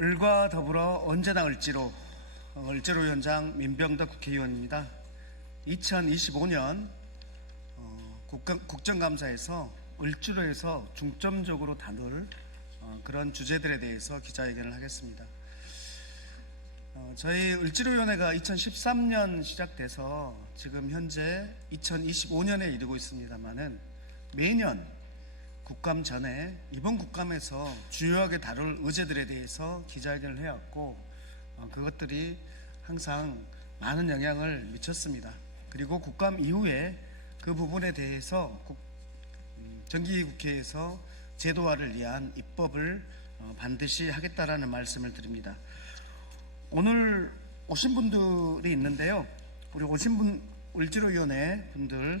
을과 더불어 언제나 을지로 위원장 민병덕 국회의원입니다. 2025년 국정감사에서 을지로에서 중점적으로 다룰 그런 주제들에 대해서 기자회견을 하겠습니다. 저희 을지로위원회가 2013년 시작돼서 지금 현재 2025년에 이르고 있습니다만은 매년 국감 전에 이번 국감에서 주요하게 다룰 의제들에 대해서 기자회견을 해왔고 그것들이 항상 많은 영향을 미쳤습니다. 그리고 국감 이후에 그 부분에 대해서 정기국회에서 제도화를 위한 입법을 반드시 하겠다라는 말씀을 드립니다. 오늘 오신 분들이 있는데요. 우리 오신 분 을지로위원회 분들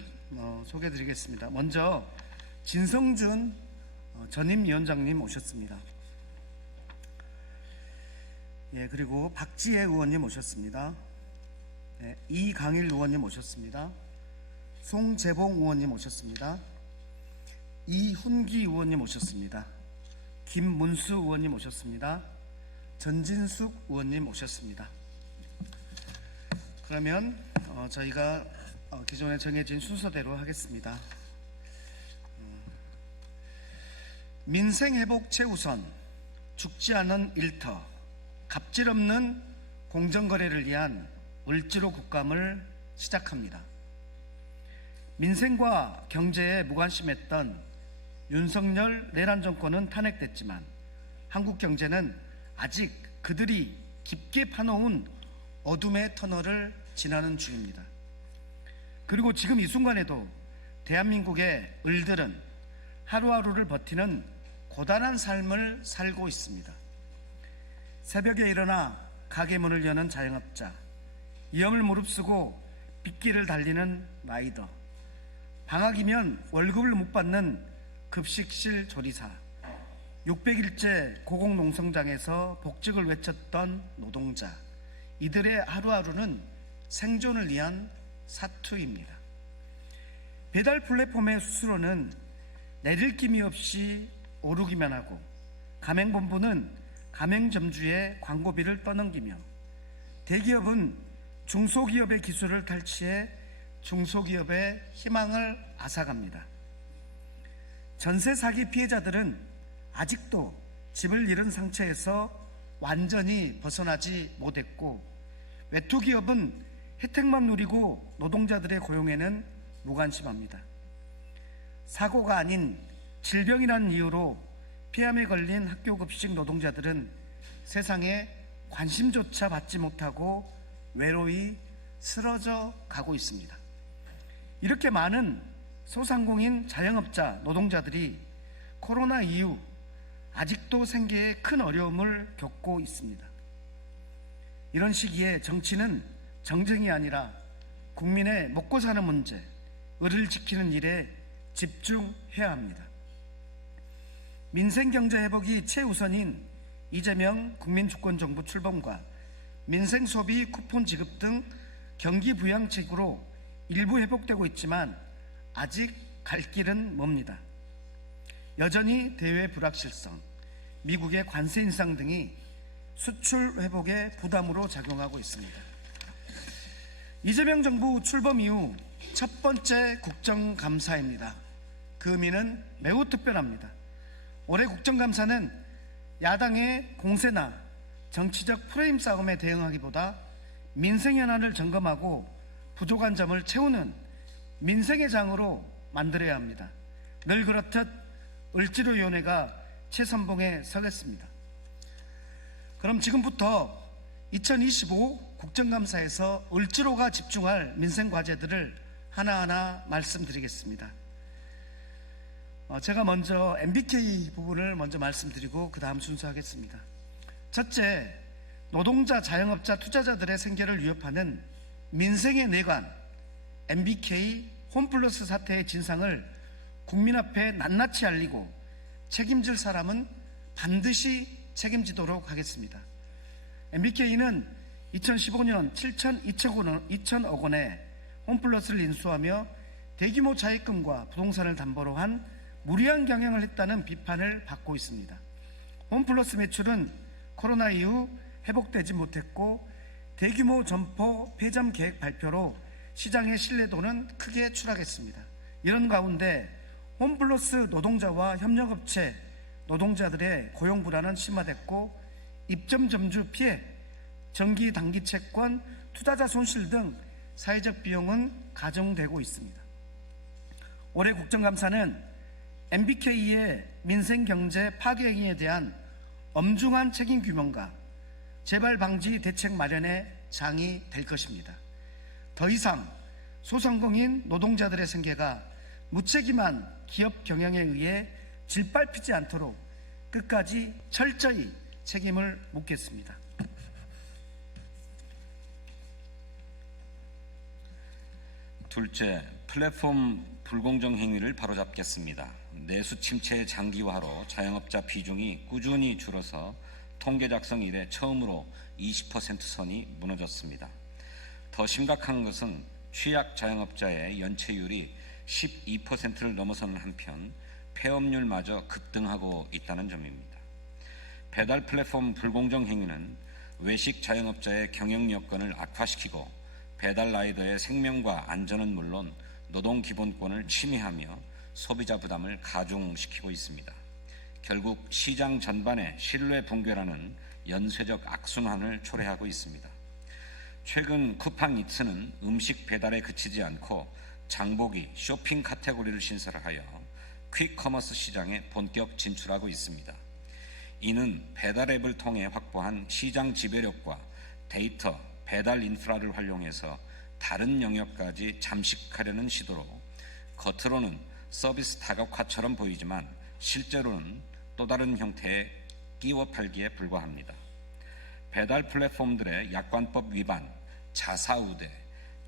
소개해드리겠습니다. 먼저 진성준 전임위원장님 오셨습니다. 그리고 박지혜 의원님 오셨습니다. 이강일 의원님 오셨습니다. 송재봉 의원님 오셨습니다. 이훈기 의원님 오셨습니다. 김문수 의원님 오셨습니다. 전진숙 의원님 오셨습니다. 그러면 저희가 기존에 정해진 순서대로 하겠습니다. 민생회복 최우선, 죽지 않은 일터, 갑질 없는 공정거래를 위한 을지로 국감을 시작합니다. 민생과 경제에 무관심했던 윤석열 내란 정권은 탄핵됐지만 한국 경제는 아직 그들이 깊게 파놓은 어둠의 터널을 지나는 중입니다. 그리고 지금 이 순간에도 대한민국의 을들은 하루하루를 버티는 고단한 삶을 살고 있습니다. 새벽에 일어나 가게 문을 여는 자영업자, 위험을 무릅쓰고 빗길을 달리는 라이더, 방학이면 월급을 못 받는 급식실 조리사, 600일째 고공농성장에서 복직을 외쳤던 노동자, 이들의 하루하루는 생존을 위한 사투입니다. 배달 플랫폼의 수수료는 내릴 김이 없이 오르기만 하고 가맹본부는 가맹점주의 광고비를 떠넘기며 대기업은 중소기업의 기술을 탈취해 중소기업의 희망을 앗아갑니다. 전세 사기 피해자들은 아직도 집을 잃은 상처에서 완전히 벗어나지 못했고 외투기업은 혜택만 누리고 노동자들의 고용에는 무관심합니다. 사고가 아닌 질병이라는 이유로 폐암에 걸린 학교급식 노동자들은 세상에 관심조차 받지 못하고 외로이 쓰러져 가고 있습니다. 이렇게 많은 소상공인 자영업자 노동자들이 코로나 이후 아직도 생계에 큰 어려움을 겪고 있습니다. 이런 시기에 정치는 정쟁이 아니라 국민의 먹고 사는 문제, 을을 지키는 일에 집중해야 합니다. 민생경제 회복이 최우선인 이재명 국민주권정부 출범과 민생소비 쿠폰 지급 등 경기 부양책으로 일부 회복되고 있지만 아직 갈 길은 멉니다. 여전히 대외 불확실성, 미국의 관세 인상 등이 수출 회복에 부담으로 작용하고 있습니다. 이재명 정부 출범 이후 첫 번째 국정감사입니다. 그 의미는 매우 특별합니다. 올해 국정감사는 야당의 공세나 정치적 프레임 싸움에 대응하기보다 민생 현안을 점검하고 부족한 점을 채우는 민생의 장으로 만들어야 합니다. 늘 그렇듯 을지로위원회가 최선봉에 서겠습니다. 그럼 지금부터 2025 국정감사에서 을지로가 집중할 민생 과제들을 하나하나 말씀드리겠습니다. 제가 먼저 MBK 부분을 먼저 말씀드리고 그 다음 순서하겠습니다. 첫째, 노동자, 자영업자, 투자자들의 생계를 위협하는 민생의 내관 MBK 홈플러스 사태의 진상을 국민 앞에 낱낱이 알리고 책임질 사람은 반드시 책임지도록 하겠습니다. MBK는 2015년 7,200억 원의 홈플러스를 인수하며 대규모 차입금과 부동산을 담보로 한 무리한 경영을 했다는 비판을 받고 있습니다. 홈플러스 매출은 코로나 이후 회복되지 못했고 대규모 점포 폐점 계획 발표로 시장의 신뢰도는 크게 추락했습니다. 이런 가운데 홈플러스 노동자와 협력업체 노동자들의 고용 불안은 심화됐고 입점 점주 피해, 정기 단기 채권, 투자자 손실 등 사회적 비용은 가중되고 있습니다. 올해 국정감사는 MBK의 민생경제 파괴 행위에 대한 엄중한 책임 규명과 재발 방지 대책 마련에 장이 될 것입니다. 더 이상 소상공인 노동자들의 생계가 무책임한 기업 경영에 의해 짓밟히지 않도록 끝까지 철저히 책임을 묻겠습니다. 둘째, 플랫폼 불공정 행위를 바로잡겠습니다. 내수 침체의 장기화로 자영업자 비중이 꾸준히 줄어서 통계 작성 이래 처음으로 20% 선이 무너졌습니다. 더 심각한 것은 취약 자영업자의 연체율이 12%를 넘어서는 한편 폐업률마저 급등하고 있다는 점입니다. 배달 플랫폼 불공정 행위는 외식 자영업자의 경영 여건을 악화시키고 배달 라이더의 생명과 안전은 물론 노동 기본권을 침해하며 소비자 부담을 가중시키고 있습니다. 결국 시장 전반의 신뢰 붕괴라는 연쇄적 악순환을 초래하고 있습니다. 최근 쿠팡이츠는 음식 배달에 그치지 않고 장보기, 쇼핑 카테고리를 신설하여 퀵커머스 시장에 본격 진출하고 있습니다. 이는 배달 앱을 통해 확보한 시장 지배력과 데이터, 배달 인프라를 활용해서 다른 영역까지 잠식하려는 시도로 겉으로는 서비스 다각화처럼 보이지만 실제로는 또 다른 형태의 끼워 팔기에 불과합니다. 배달 플랫폼들의 약관법 위반, 자사우대,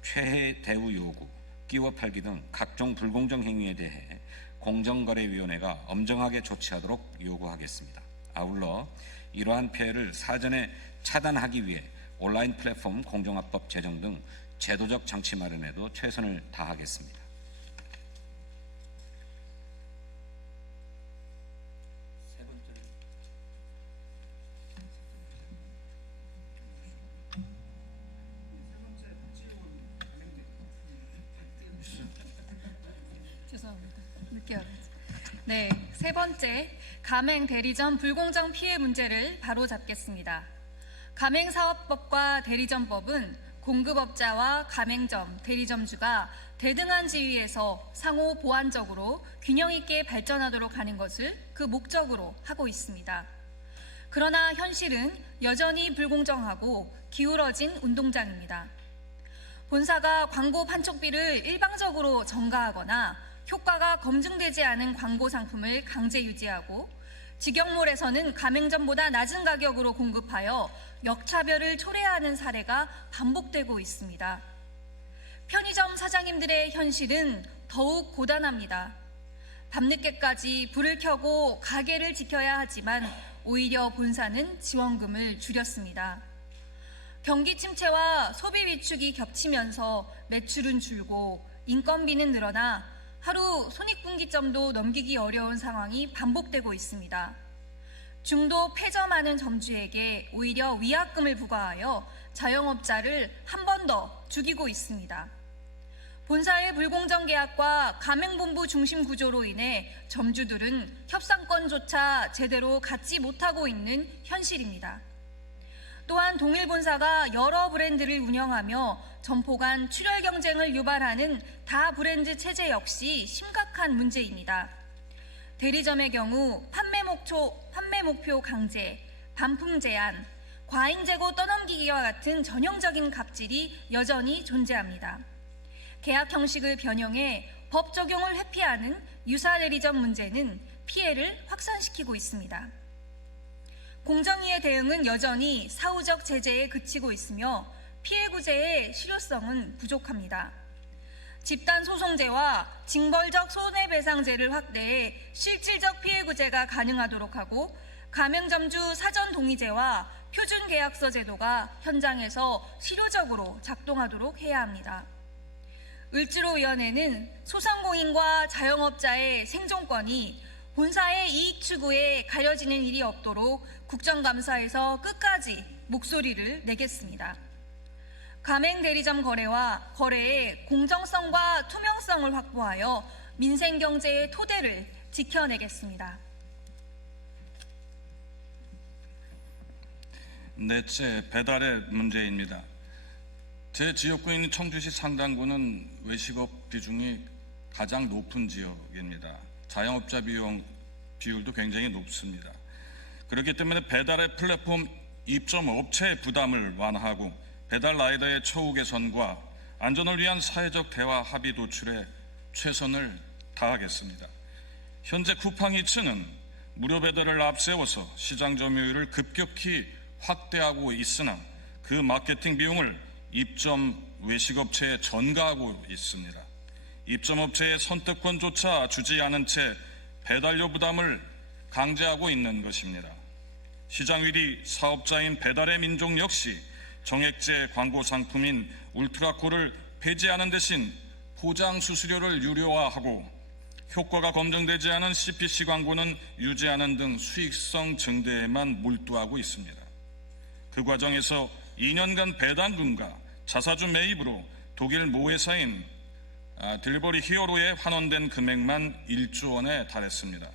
최해 대우 요구, 끼워 팔기 등 각종 불공정 행위에 대해 공정거래위원회가 엄정하게 조치하도록 요구하겠습니다. 아울러 이러한 피해를 사전에 차단하기 위해 온라인 플랫폼 공정화법 제정 등 제도적 장치 마련에도 최선을 다하겠습니다. 죄송합니다. 늦게 알았죠. 네, 세 번째, 가맹 대리점 불공정 피해 문제를 바로잡겠습니다. 가맹사업법과 대리점법은 공급업자와 가맹점, 대리점주가 대등한 지위에서 상호 보완적으로 균형 있게 발전하도록 하는 것을 그 목적으로 하고 있습니다. 그러나 현실은 여전히 불공정하고 기울어진 운동장입니다. 본사가 광고 판촉비를 일방적으로 전가하거나 효과가 검증되지 않은 광고 상품을 강제 유지하고 직영몰에서는 가맹점보다 낮은 가격으로 공급하여 역차별을 초래하는 사례가 반복되고 있습니다. 편의점 사장님들의 현실은 더욱 고단합니다. 밤늦게까지 불을 켜고 가게를 지켜야 하지만 오히려 본사는 지원금을 줄였습니다. 경기 침체와 소비 위축이 겹치면서 매출은 줄고 인건비는 늘어나 하루 손익분기점도 넘기기 어려운 상황이 반복되고 있습니다. 중도 폐점하는 점주에게 오히려 위약금을 부과하여 자영업자를 한 번 더 죽이고 있습니다. 본사의 불공정 계약과 가맹본부 중심 구조로 인해 점주들은 협상권조차 제대로 갖지 못하고 있는 현실입니다. 또한 동일 본사가 여러 브랜드를 운영하며 점포 간 출혈 경쟁을 유발하는 다 브랜드 체제 역시 심각한 문제입니다. 대리점의 경우 판매 목표 강제, 반품 제한, 과잉 재고 떠넘기기와 같은 전형적인 갑질이 여전히 존재합니다. 계약 형식을 변형해 법 적용을 회피하는 유사 대리점 문제는 피해를 확산시키고 있습니다. 공정위의 대응은 여전히 사후적 제재에 그치고 있으며 피해 구제의 실효성은 부족합니다. 집단소송제와 징벌적 손해배상제를 확대해 실질적 피해 구제가 가능하도록 하고 가맹점주 사전동의제와 표준계약서 제도가 현장에서 실효적으로 작동하도록 해야 합니다. 을지로위원회는 소상공인과 자영업자의 생존권이 본사의 이익 추구에 가려지는 일이 없도록 국정감사에서 끝까지 목소리를 내겠습니다. 가맹 대리점 거래와 거래의 공정성과 투명성을 확보하여 민생 경제의 토대를 지켜내겠습니다. 넷째, 배달의 문제입니다. 제 지역구에 있는 청주시 상당구는 외식업 비중이 가장 높은 지역입니다. 자영업자 비율도 굉장히 높습니다. 그렇기 때문에 배달의 플랫폼 입점 업체의 부담을 완화하고 배달 라이더의 처우 개선과 안전을 위한 사회적 대화 합의 도출에 최선을 다하겠습니다. 현재 쿠팡이츠는 무료 배달을 앞세워서 시장 점유율을 급격히 확대하고 있으나 그 마케팅 비용을 입점 외식업체에 전가하고 있습니다. 입점업체의 선택권조차 주지 않은 채 배달료 부담을 강제하고 있는 것입니다. 시장 1위 사업자인 배달의 민족 역시 정액제 광고 상품인 울트라콜을 폐지하는 대신 포장 수수료를 유료화하고 효과가 검증되지 않은 CPC 광고는 유지하는 등 수익성 증대에만 몰두하고 있습니다. 그 과정에서 2년간 배당금과 자사주 매입으로 독일 모회사인 딜버리 히어로에 환원된 금액만 1조 원에 달했습니다.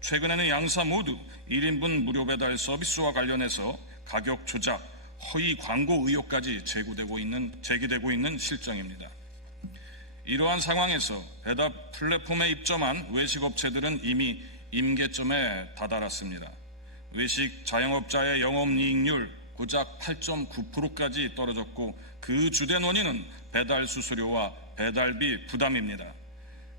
최근에는 양사 모두 1인분 무료 배달 서비스와 관련해서 가격 조작, 허위 광고 의혹까지 제기되고 있는 실정입니다. 이러한 상황에서 배달 플랫폼에 입점한 외식업체들은 이미 임계점에 다다랐습니다. 외식 자영업자의 영업이익률 고작 8.9%까지 떨어졌고 그 주된 원인은 배달 수수료와 배달비 부담입니다.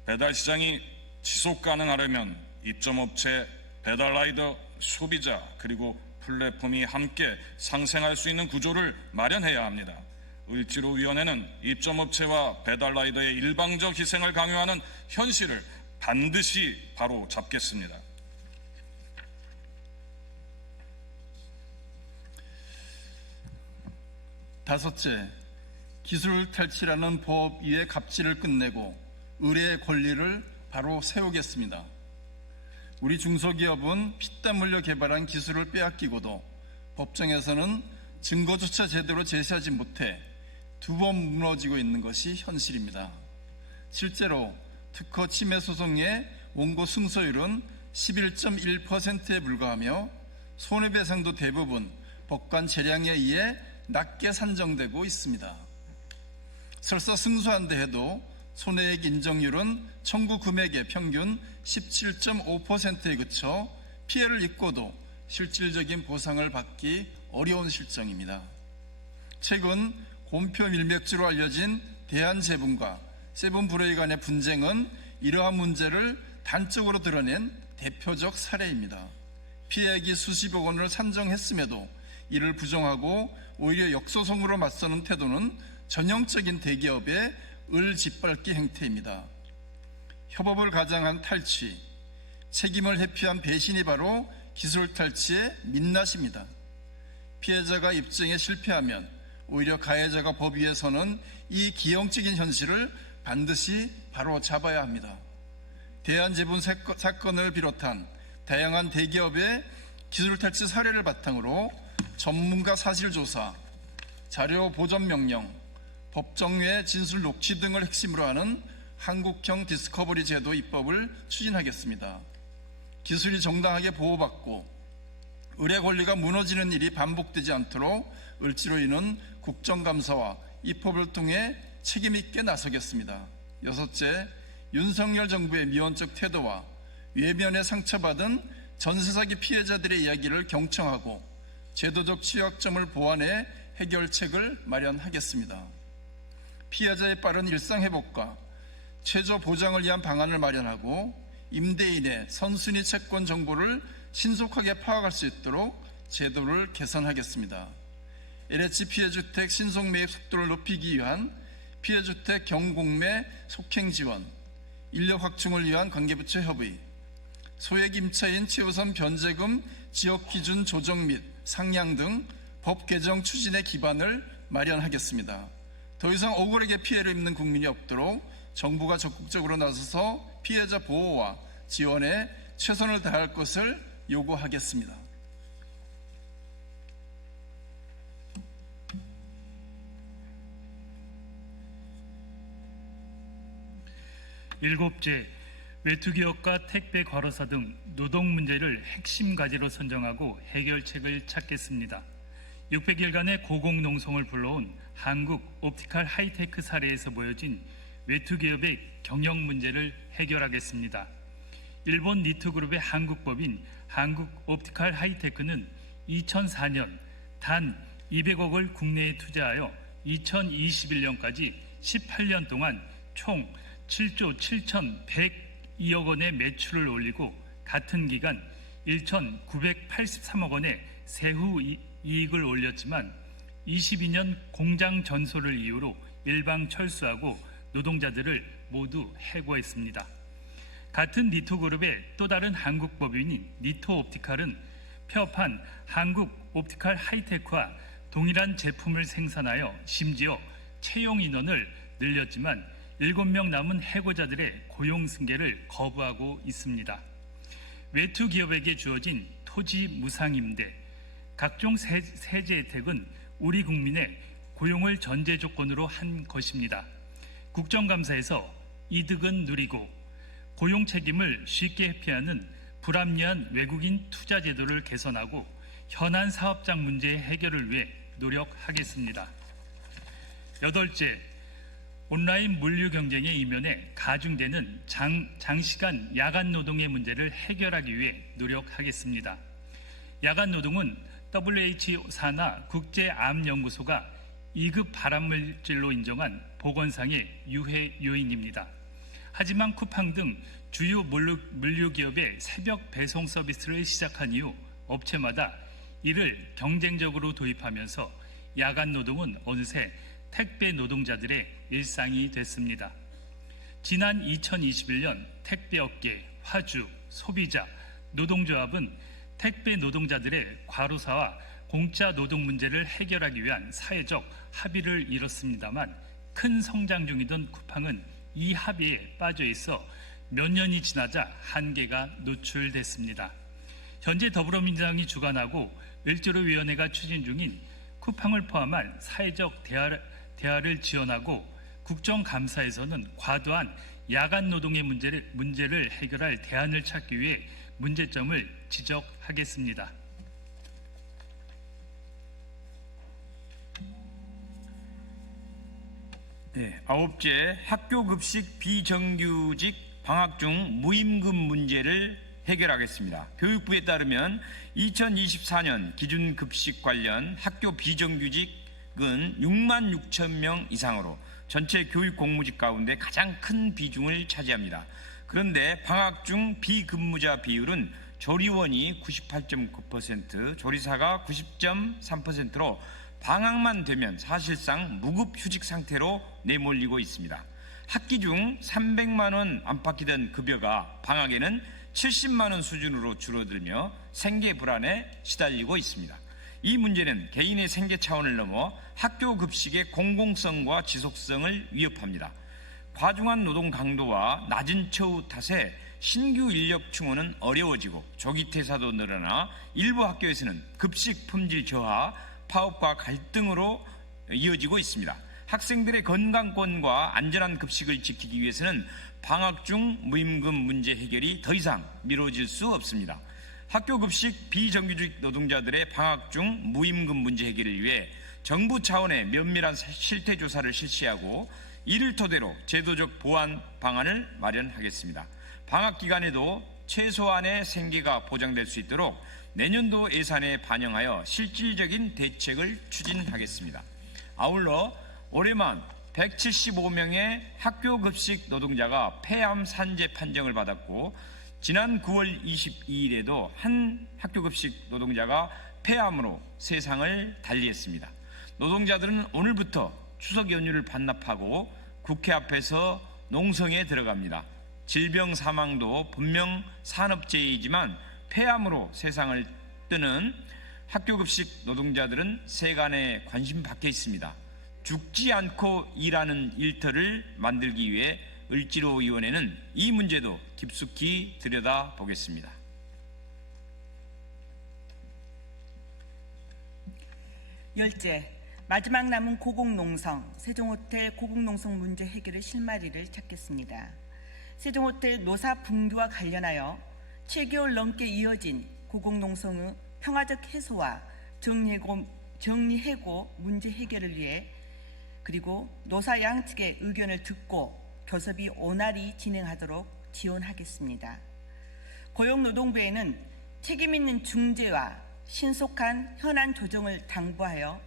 배달 시장이 지속 가능하려면 입점업체, 배달라이더, 소비자 그리고 플랫폼이 함께 상생할 수 있는 구조를 마련해야 합니다. 을지로위원회는 입점업체와 배달라이더의 일방적 희생을 강요하는 현실을 반드시 바로 잡겠습니다. 다섯째, 기술 탈취라는 법 위의 갑질을 끝내고 의뢰의 권리를 바로 세우겠습니다. 우리 중소기업은 피땀 흘려 개발한 기술을 빼앗기고도 법정에서는 증거조차 제대로 제시하지 못해 두 번 무너지고 있는 것이 현실입니다. 실제로 특허 침해 소송의 원고 승소율은 11.1%에 불과하며 손해배상도 대부분 법관 재량에 의해 낮게 산정되고 있습니다. 설사 승소한다 해도 손해액 인정률은 청구 금액의 평균 17.5%에 그쳐 피해를 입고도 실질적인 보상을 받기 어려운 실정입니다. 최근 곰표 밀맥주로 알려진 대한제분과 세븐브레이 간의 분쟁은 이러한 문제를 단적으로 드러낸 대표적 사례입니다. 피해액이 수십억 원을 산정했음에도 이를 부정하고 오히려 역소송으로 맞서는 태도는 전형적인 대기업의 을짓밟기 행태입니다. 협업을 가장한 탈취, 책임을 회피한 배신이 바로 기술 탈취의 민낯입니다. 피해자가 입증에 실패하면 오히려 가해자가 법 위에 서는 이 기형적인 현실을 반드시 바로잡아야 합니다. 대한제분 사건을 비롯한 다양한 대기업의 기술 탈취 사례를 바탕으로 전문가 사실조사, 자료 보전 명령, 법정외 진술 녹취 등을 핵심으로 하는 한국형 디스커버리 제도 입법을 추진하겠습니다. 기술이 정당하게 보호받고 의뢰 권리가 무너지는 일이 반복되지 않도록 을지로이는 국정감사와 입법을 통해 책임있게 나서겠습니다. 여섯째, 윤석열 정부의 미온적 태도와 외면에 상처받은 전세사기 피해자들의 이야기를 경청하고 제도적 취약점을 보완해 해결책을 마련하겠습니다. 피해자의 빠른 일상회복과 최저 보장을 위한 방안을 마련하고 임대인의 선순위 채권 정보를 신속하게 파악할 수 있도록 제도를 개선하겠습니다. LH 피해주택 신속 매입 속도를 높이기 위한 피해주택 경공매 속행 지원, 인력 확충을 위한 관계부처 협의, 소액 임차인 최우선 변제금 지역 기준 조정 및 상향 등 법 개정 추진의 기반을 마련하겠습니다. 더 이상 억울하게 피해를 입는 국민이 없도록 정부가 적극적으로 나서서 피해자 보호와 지원에 최선을 다할 것을 요구하겠습니다. 일곱째, 외투기업과 택배 과로사 등 노동 문제를 핵심 과제로 선정하고 해결책을 찾겠습니다. 600일간의 고공농성을 불러온 한국 옵티컬 하이테크 사례에서 보여진 외투기업의 경영 문제를 해결하겠습니다. 일본 니트그룹의 한국법인 한국 옵티컬 하이테크는 2004년 단 200억을 국내에 투자하여 2021년까지 18년 동안 총 7조 7,102억 원의 매출을 올리고 같은 기간 1,983억 원의 세후 이익을 올렸지만 22년 공장 전소를 이유로 일방 철수하고 노동자들을 모두 해고했습니다. 같은 니토그룹의 또 다른 한국 법인인 니토옵티칼은 폐업한 한국 옵티칼 하이테크와 동일한 제품을 생산하여 심지어 채용 인원을 늘렸지만 7명 남은 해고자들의 고용 승계를 거부하고 있습니다. 외투 기업에게 주어진 토지 무상임대, 각종 세제 혜택은 우리 국민의 고용을 전제 조건으로 한 것입니다. 국정감사에서 이득은 누리고 고용 책임을 쉽게 회피하는 불합리한 외국인 투자 제도를 개선하고 현안 사업장 문제의 해결을 위해 노력하겠습니다. 여덟째, 온라인 물류 경쟁의 이면에 가중되는 장시간 야간 노동의 문제를 해결하기 위해 노력하겠습니다. 야간 노동은 WHO 산하 국제암연구소가 2급 발암물질로 인정한 보건상의 유해 요인입니다. 하지만 쿠팡 등 주요 물류 기업의 새벽 배송 서비스를 시작한 이후 업체마다 이를 경쟁적으로 도입하면서 야간 노동은 어느새 택배 노동자들의 일상이 됐습니다. 지난 2021년 택배업계, 화주, 소비자, 노동조합은 택배 노동자들의 과로사와 공짜 노동 문제를 해결하기 위한 사회적 합의를 이뤘습니다만 큰 성장 중이던 쿠팡은 이 합의에 빠져 있어 몇 년이 지나자 한계가 노출됐습니다. 현재 더불어민주당이 주관하고 을지로위원회가 추진 중인 쿠팡을 포함한 사회적 대화를 지원하고 국정감사에서는 과도한 야간 노동의 문제를 해결할 대안을 찾기 위해 문제점을 지적하겠습니다. 네, 아홉째, 학교 급식 비정규직 방학 중 무임금 문제를 해결하겠습니다. 교육부에 따르면 2024년 기준 급식 관련 학교 비정규직은 6만 6천 명 이상으로 전체 교육 공무직 가운데 가장 큰 비중을 차지합니다. 그런데 방학 중 비근무자 비율은 조리원이 98.9%, 조리사가 90.3%로 방학만 되면 사실상 무급휴직 상태로 내몰리고 있습니다. 학기 중 300만 원 안팎이던 급여가 방학에는 70만 원 수준으로 줄어들며 생계 불안에 시달리고 있습니다. 이 문제는 개인의 생계 차원을 넘어 학교 급식의 공공성과 지속성을 위협합니다. 과중한 노동 강도와 낮은 처우 탓에 신규 인력 충원은 어려워지고 조기 퇴사도 늘어나 일부 학교에서는 급식 품질 저하, 파업과 갈등으로 이어지고 있습니다. 학생들의 건강권과 안전한 급식을 지키기 위해서는 방학 중 무임금 문제 해결이 더 이상 미뤄질 수 없습니다. 학교 급식 비정규직 노동자들의 방학 중 무임금 문제 해결을 위해 정부 차원의 면밀한 실태 조사를 실시하고 이를 토대로 제도적 보완 방안을 마련하겠습니다. 방학 기간에도 최소한의 생계가 보장될 수 있도록 내년도 예산에 반영하여 실질적인 대책을 추진하겠습니다. 아울러 올해만 175명의 학교 급식 노동자가 폐암 산재 판정을 받았고 지난 9월 22일에도 한 학교 급식 노동자가 폐암으로 세상을 달리했습니다. 노동자들은 오늘부터 추석 연휴를 반납하고 국회 앞에서 농성에 들어갑니다. 질병 사망도 분명 산업재해이지만 폐암으로 세상을 뜨는 학교 급식 노동자들은 세간에 관심 밖에 있습니다. 죽지 않고 일하는 일터를 만들기 위해 을지로위원회는 이 문제도 깊숙이 들여다보겠습니다. 열째, 마지막 남은 고공농성, 세종호텔 고공농성 문제 해결의 실마리를 찾겠습니다. 세종호텔 노사 붕괴와 관련하여 7개월 넘게 이어진 고공농성의 평화적 해소와 정리해고 문제 해결을 위해 그리고 노사 양측의 의견을 듣고 교섭이 원활히 진행하도록 지원하겠습니다. 고용노동부에는 책임 있는 중재와 신속한 현안 조정을 당부하여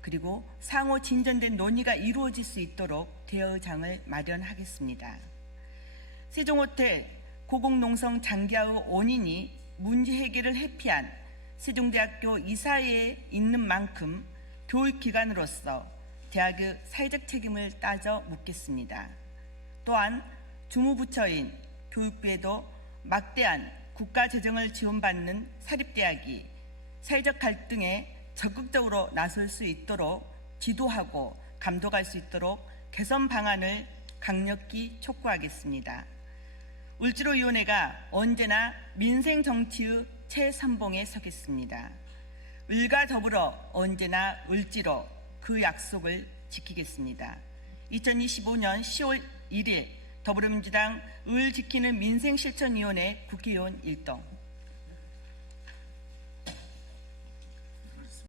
그리고 상호 진전된 논의가 이루어질 수 있도록 대여장을 마련하겠습니다. 세종호텔 고공농성 장기화의 원인이 문제 해결을 회피한 세종대학교 이사회에 있는 만큼 교육기관으로서 대학의 사회적 책임을 따져 묻겠습니다. 또한 주무부처인 교육부에도 막대한 국가재정을 지원받는 사립대학이 사회적 갈등에 적극적으로 나설 수 있도록 지도하고 감독할 수 있도록 개선 방안을 강력히 촉구하겠습니다. 을지로위원회가 언제나 민생 정치의 최선봉에 서겠습니다. 을과 더불어 언제나 을지로 그 약속을 지키겠습니다. 2025년 10월 1일 더불어민주당 을 지키는 민생실천위원회 국회의원 일동